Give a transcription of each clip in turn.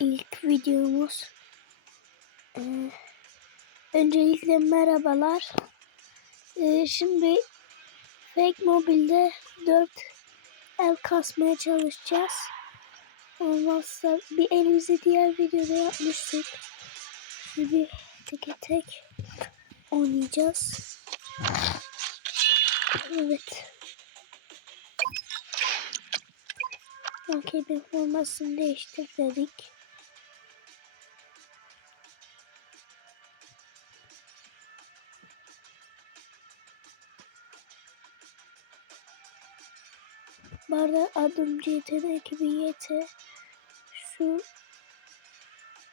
ilk videomuz. Ee, öncelikle merhabalar. Ee, şimdi Fake Mobile'de 4 el kasmaya çalışacağız. Olmazsa bir elimizi diğer videoda yapmıştık. Şimdi tek tek oynayacağız. Evet. Rakibin formasını değiştir dedik. Barda adım ekibi YT. Şu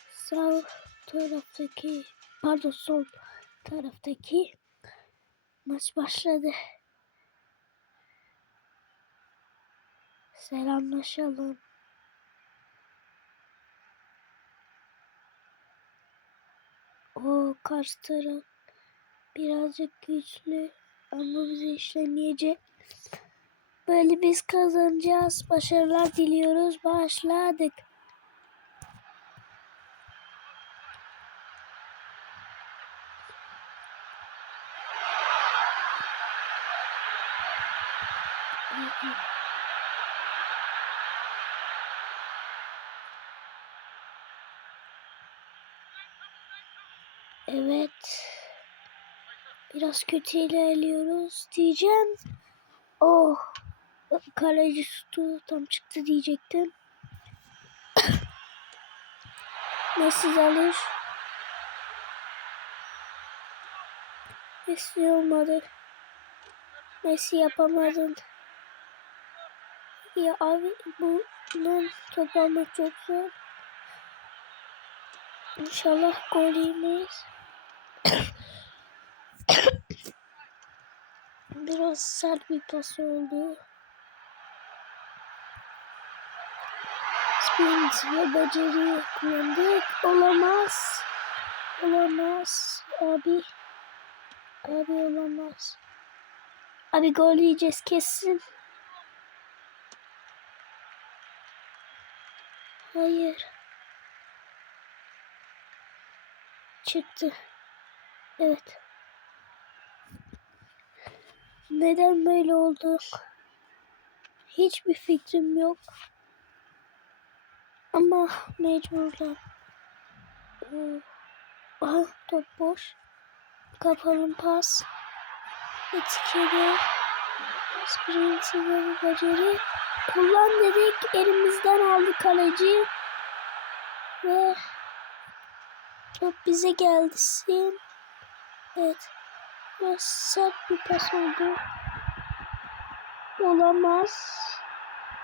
sağ taraftaki pardon sol taraftaki maç başladı. Selamlaşalım. O karşı taraf birazcık güçlü ama bize işlemeyecek. Böyle biz kazanacağız. Başarılar diliyoruz. Başladık. Evet. Biraz kötü ilerliyoruz diyeceğim. Oh. Kaleci şutu tam çıktı diyecektim. Messi alır. Messi olmadı. Messi yapamadın. Ya abi bundan top almak çok zor. İnşallah gol yemeyiz. Biraz sert bir pas oldu. Sprint ve beceri kullandık. Olamaz. Olamaz. Abi. Abi olamaz. Abi gol yiyeceğiz kesin. Hayır. Çıktı. Evet. Neden böyle oldu? Hiçbir fikrim yok. Ama mecburlar. Ee, aha top boş. Kapalım pas. Etkili. Sprint ve beceri. Kullan dedik. Elimizden aldı kaleci. Ve top bize gelsin. Evet. Biraz sert bir pas oldu. Olamaz.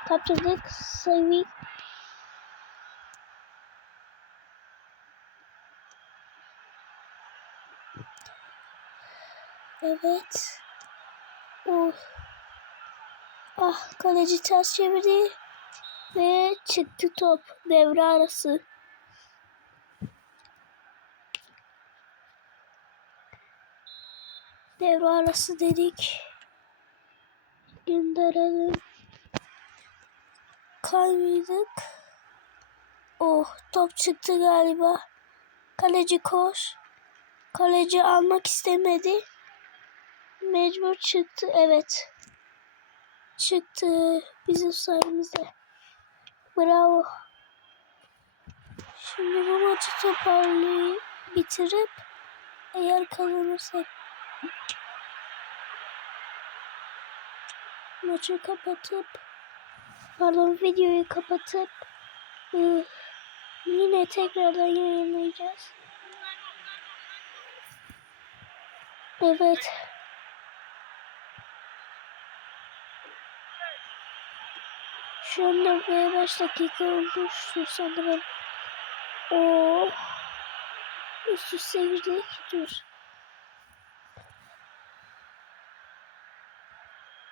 Kaçırdık. Savik. Evet. Oh. Ah kaleci ters çevirdi. Ve çıktı top. Devre arası. Devre arası dedik. Gönderelim. Kaymaydık. Oh top çıktı galiba. Kaleci koş. Kaleci almak istemedi. Mecbur çıktı. Evet. Çıktı. Bizim sayemizde. Bravo. Şimdi bu maçı toparlayıp bitirip eğer kazanırsak maçı kapatıp pardon videoyu kapatıp ıı, yine tekrardan yayınlayacağız. Evet. Şu anda 5 dakika olmuştur sanırım. Oo. Üst üste girdik. Dur.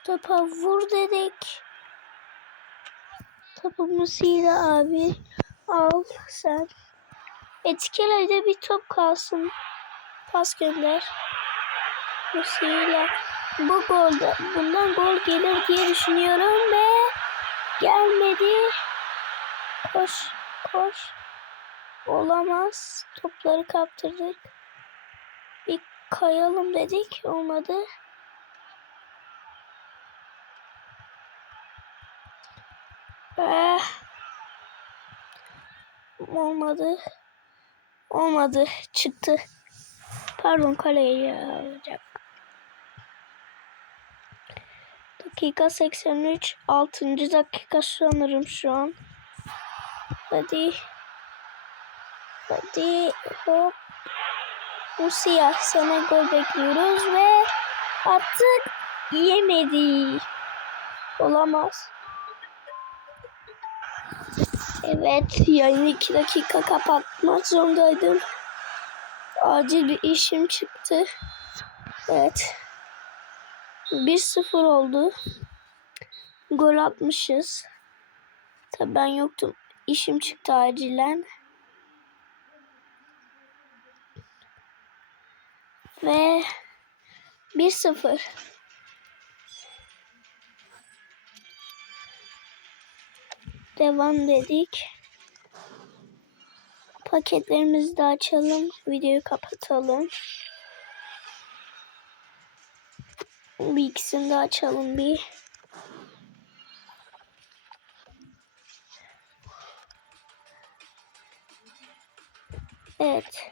Topa vur dedik. Topumuz hile abi. Al sen. Etikilerde bir top kalsın. Pas gönder. Musi'yle bu golde bundan gol gelir diye düşünüyorum ve gelmedi. Koş koş Olamaz. Topları kaptırdık. Bir kayalım dedik. Olmadı. Ah. Olmadı. Olmadı. Çıktı. Pardon kaleye alacak. Dakika 83. 6. dakika sanırım şu an. Hadi. Hadi. Hop. Musiya sana gol bekliyoruz ve attık. Yemedi. Olamaz. Evet, yayını 2 dakika kapatmak zorundaydım. Acil bir işim çıktı. Evet. 1-0 oldu. Gol atmışız. Tabii ben yoktum. İşim çıktı acilen. Ve 1-0. Devam dedik. Paketlerimizi de açalım. Videoyu kapatalım. Bir ikisini de açalım bir. Evet.